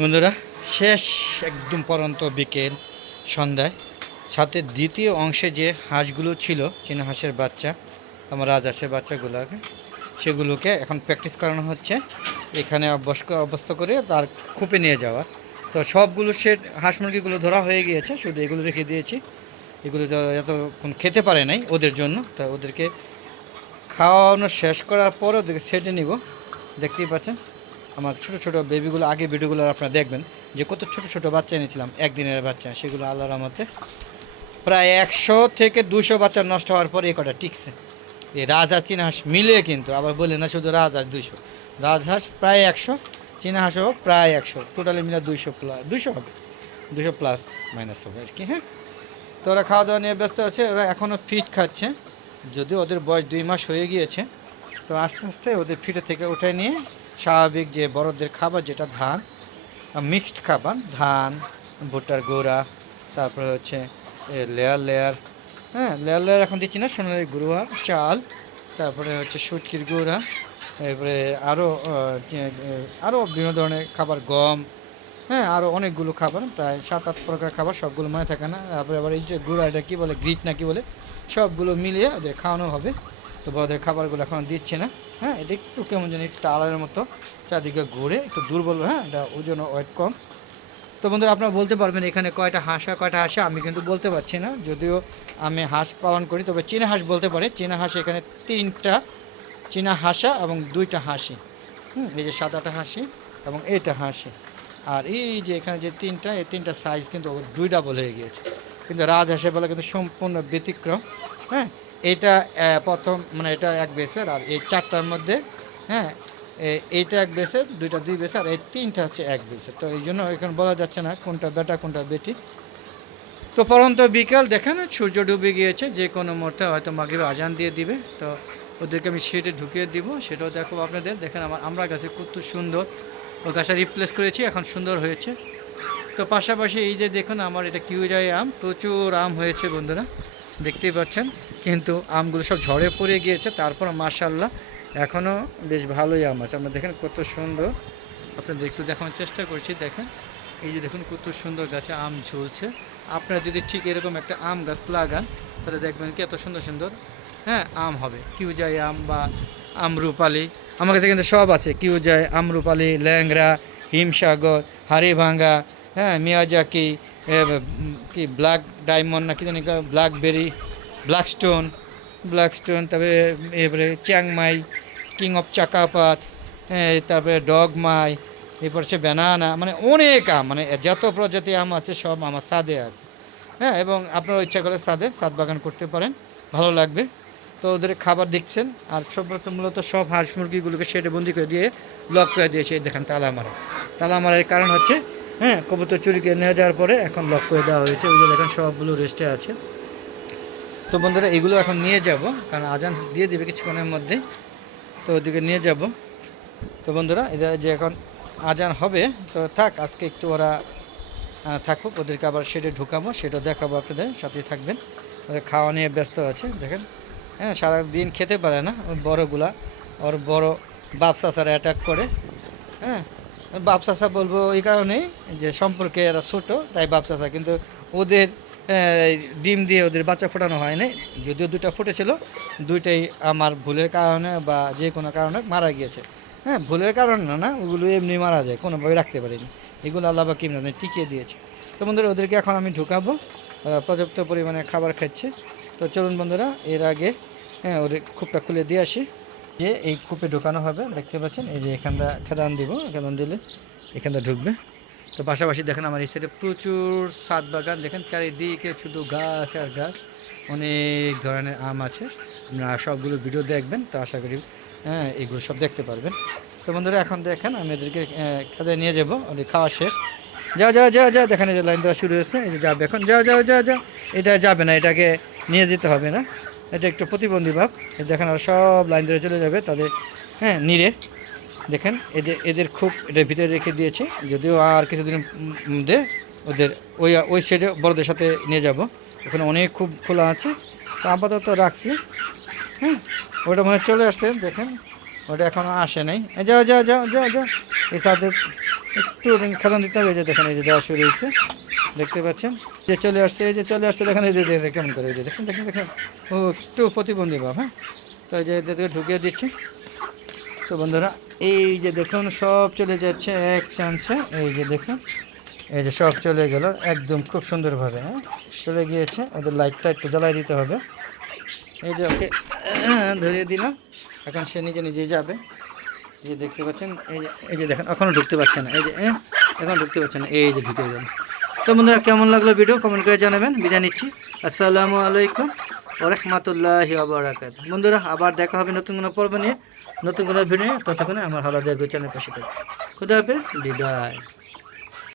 বন্ধুরা, শেষ একদম পরন্ত বিকেল সন্ধ্যায় সাথে দ্বিতীয় অংশে যে হাঁসগুলো ছিল চীনা হাঁসের বাচ্চা, আমার রাজহাঁসের বাচ্চাগুলোকে, সেগুলোকে এখন প্র্যাকটিস করানো হচ্ছে এখানে অভ্যস্ত করে তার খুপে নিয়ে যাওয়া। তো সবগুলো হাঁস মুরগিগুলো ধরা হয়ে গিয়েছে, শুধু এগুলো রেখে দিয়েছি। এগুলো এতক্ষণ খেতে পারে নাই ওদের জন্য, তো ওদেরকে খাওয়ানো শেষ করার পর ওদেরকে সেটে নিব। দেখতেই পাচ্ছেন আমার ছোট ছোট বেবিগুলো, আগে ভিডিওগুলো আপনারা দেখবেন যে কত ছোট ছোট বাচ্চা এনেছিলাম, একদিনের বাচ্চা। সেগুলো আল্লাহর রহমতে প্রায় 100 থেকে 200 বাচ্চা নষ্ট হওয়ার পর এই কটা টিকছে। এই রাজহাঁস চীনা হাঁস মিলিয়ে, কিন্তু আবার বলে না শুধু রাজহাঁস 200, রাজহাঁস প্রায় 100, চীনা হাঁসও প্রায় 100, টোটালি মিলে 200 প্লাস, 200 হবে, 200 প্লাস মাইনাস হবে আর কি। হ্যাঁ, তো ওরা খাওয়া দাওয়া নিয়ে ব্যস্ত আছে। ওরা এখনও ফিট খাচ্ছে, যদিও ওদের বয়স 2 মাস হয়ে গিয়েছে। তো আস্তে আস্তে ওদের ফিটে থেকে উঠে নিয়ে স্বাভাবিক যে বড়দের খাবার, যেটা ধান, মিক্সড খাবার, ধান, ভুট্টার গুঁড়া, তারপরে হচ্ছে লেয়ার লেয়ার, হ্যাঁ লেয়ার লেয়ার এখন দিচ্ছি না, সোনালি গুঁড়া চাল, তারপরে হচ্ছে শুটকির গুঁড়া, এরপরে আরও বিভিন্ন ধরনের খাবার, গম, হ্যাঁ আরও অনেকগুলো খাবার, প্রায় 7-8 প্রকার খাবার, সবগুলো মনে থাকে না। তারপরে আবার এই যে গুঁড়া, এটা কী বলে, গ্রিট না কি বলে, সবগুলো মিলিয়ে ওদের খাওয়ানো হবে। তো বড়দের খাবারগুলো এখন দিচ্ছে না। হ্যাঁ, এটা একটু কেমন যেন একটু আলারের মতো চারদিকে ঘুরে, একটু দুর্বল। হ্যাঁ, এটা ওজন ওয়েট কম। তো বন্ধুরা, আপনারা বলতে পারবেন এখানে কয়টা হাঁসা, আমি কিন্তু বলতে পারছি না, যদিও আমি হাঁস পালন করি। তবে চীনা হাঁস বলতে পারে। চীনা হাঁস এখানে 3টা চীনা হাঁসা এবং 2টা হাঁসি। এই যে সাদাটা হাঁসি এবং এইটা হাঁসি। আর এই যে এখানে যে 3টা, এই 3টা সাইজ কিন্তু 2 ডাবল হয়ে গিয়েছে। কিন্তু রাজহাঁসের বেলা কিন্তু সম্পূর্ণ ব্যতিক্রম। হ্যাঁ, এটা প্রথম, মানে এটা এক বেসের, আর এই 4টার মধ্যে, হ্যাঁ এইটা এক বেসের, 2টা 2 বেসের, আর এই 3টা হচ্ছে এক বেসের। তো এই জন্য এখানে বলা যাচ্ছে না কোনটা বেটা কোনটা বেটি। তো পরন্ত বিকাল, দেখেন সূর্য ডুবে গিয়েছে, যে কোনো মুহূর্তে হয়তো মাগরিব আজান দিয়ে দিবে। তো ওদেরকে আমি শেডে ঢুকিয়ে দিব, সেটাও দেখাবো আপনাদের। দেখেন আমার আমরা গাছে কত সুন্দর, ও গাছটা রিপ্লেস করেছি, এখন সুন্দর হয়েছে। তো পাশাপাশি এই যে দেখুন আমার এটা কিউজাই আম, প্রচুর আম হয়েছে বন্ধুরা, দেখতেই পাচ্ছেন। কিন্তু আমগুলো সব ঝড়ে পড়ে গিয়েছে, তারপর মাশাআল্লাহ এখনও বেশ ভালোই আম আছে। আপনারা দেখেন কত সুন্দর, আপনাদের একটু দেখানোর চেষ্টা করছি। দেখেন এই যে দেখুন কত সুন্দর গাছে আম ঝুলছে। আপনারা যদি ঠিক এরকম একটা আম গাছ লাগান, তাহলে দেখবেন কি এত সুন্দর সুন্দর, হ্যাঁ আম হবে। কিউজাই আম বা আমরুপালি, আমার কাছে কিন্তু সব আছে। কিউজাই, আমরুপালি, ল্যাংড়া, হিমসাগর, হাড়িভাঙ্গা, হ্যাঁ মিয়াজাকি, কি ব্ল্যাক ডায়মন্ড না কি জানি, ব্ল্যাকবেরি, ব্ল্যাকস্টোন, তবে এবারে চিয়াংমাই, কিং অফ চাকাপাত, হ্যাঁ তারপরে ডগমাই, এরপর হচ্ছে ব্যানানা, মানে অনেক আম, মানে যত প্রজাতি আম আছে সব আমার ছাদে আছে। হ্যাঁ, এবং আপনারা ইচ্ছা করে ছাদ বাগান করতে পারেন, ভালো লাগবে। তো ওদের খাবার দেখছেন। আর মূলত সব হাঁস মুরগিগুলোকে শেডে বন্দি করে দিয়ে লক করে দিয়েছে। দেখেন তালা মারার কারণ হচ্ছে, হ্যাঁ কবুতর চুরিকে নিয়ে যাওয়ার পরে এখন লক করে দেওয়া হয়েছে। ওই যে দেখেন সবগুলো রেস্টে আছে। তো বন্ধুরা, এগুলো এখন নিয়ে যাব, কারণ আজান দিয়ে দেবে কিছুক্ষণের মধ্যে, তো ওদিকে নিয়ে যাব। তো বন্ধুরা, এটা যে এখন আজান হবে, তো থাক আজকে একটু ওরা থাকুক, ওদেরকে আবার সেটা ঢুকাবো, সেটা দেখাবো, আপনাদের সাথেই থাকবেন। ওদের খাওয়া নিয়ে ব্যস্ত আছে দেখেন। হ্যাঁ, সারাদিন খেতে পারে না ওই বড়োগুলা, ওর বড় বাপ চাচারা অ্যাটাক করে। হ্যাঁ, বাপ চাচা বলবো এই কারণেই যে সম্পর্কে এরা ছোটো, তাই বাপ চাচা। কিন্তু ওদের ডিম দিয়ে ওদের বাচ্চা ফোটানো হয় না, যদিও 2টা ফুটেছিল, 2টাই আমার ভুলের কারণে বা যে কোনো কারণে মারা গিয়েছে। হ্যাঁ, ভুলের কারণে না, ওগুলো এমনি মারা যায়, কোনোভাবে রাখতে পারিনি। এগুলো আল্লাহ বা কিমরা টিকিয়ে দিয়েছে। তো বন্ধুরা, ওদেরকে এখন আমি ঢুকাবো, পর্যাপ্ত পরিমাণে খাবার খাচ্ছে। তো চলুন বন্ধুরা, এর আগে হ্যাঁ ওদের খুবটা খুলে দিয়ে আসি। যে এই কূপে ঢোকানো হবে, দেখতে পাচ্ছেন এই যে এখানটা খেদান দিব, খেদান দিলে এখানটা ঢুকবে। তো পাশাপাশি দেখেন আমার এই সাইডে প্রচুর ছাদ বাগান, দেখেন চারিদিকে শুধু গাছ আর গাছ, অনেক ধরনের আম আছে। আপনারা সবগুলো ভিডিও দেখবেন, তো আশা করি হ্যাঁ এগুলো সব দেখতে পারবেন। তো বন্ধুরা, এখন দেখেন আমি এদেরকে খেদায় নিয়ে যাবো, ওদের খাওয়া শেষ। যা দেখেন এই যে লাইন দেওয়া শুরু হয়েছে, এই যে যাবে এখন, যা। এটা যাবে না, এটাকে নিয়ে যেতে হবে না, এটা একটু প্রতিবন্ধী ভাব। দেখেন আর সব লাইন ধরে চলে যাবে তাদের, হ্যাঁ নিরে। দেখেন এদের খুব এটার ভিতরে রেখে দিয়েছে, যদিও আর কিছুদিনের মধ্যে ওদের ওই সাইডে বড়দের সাথে নিয়ে যাব, ওখানে অনেক খুব খোলা আছে। তো আপাতত রাখছি। হ্যাঁ, ওটা মানে চলে আসছে দেখেন, ওটা এখনো আসে নাই। যাও যাও যাও যাও যাও, এই সাথে একটু খেলান দিতে হবে। এই যে দেখেন, এই যে দেওয়া শুরু হয়েছে, দেখতে পাচ্ছেন যে চলে আসছে, এই যে চলে আসছে, দেখেন এই যে কেমন করে, এই যে দেখেন দেখেন দেখেন, ও একটু প্রতিবন্ধী বাপ। হ্যাঁ, তো এই যে এদেরকে ঢুকিয়ে দিচ্ছি। তো বন্ধুরা এই যে দেখুন সব চলে যাচ্ছে এক চান্সে, এই যে দেখুন, এই যে সব চলে গেল একদম খুব সুন্দরভাবে। হ্যাঁ, চলে গিয়েছে। ওদের লাইটটা একটু জ্বালাই দিতে হবে। এই যে ওকে ধরিয়ে দিলাম, এখন সে নিজে নিজেই যাবে। এই যে দেখতে পাচ্ছেন, এই যে দেখেন এখনও ঢুকতে পারছে না, এই যে এখন ঢুকতে পারছে না, এই যে ঢুকে গেল। তো বন্ধুরা কেমন লাগলো ভিডিও কমেন্ট করে জানাবেন। বিদায় নিচ্ছি, আসসালামু আলাইকুম ওয়া রাহমাতুল্লাহি ওয়া বারাকাতুহু। বন্ধুরা আবার দেখা হবে নতুন কোনো পর্ব নিয়ে, নতুন কোনো ভিডিও নিয়ে। ততক্ষণে আমার হালাদা চ্যানেল পাশে থাকবে। খুদা হাফেজ, বিদায়।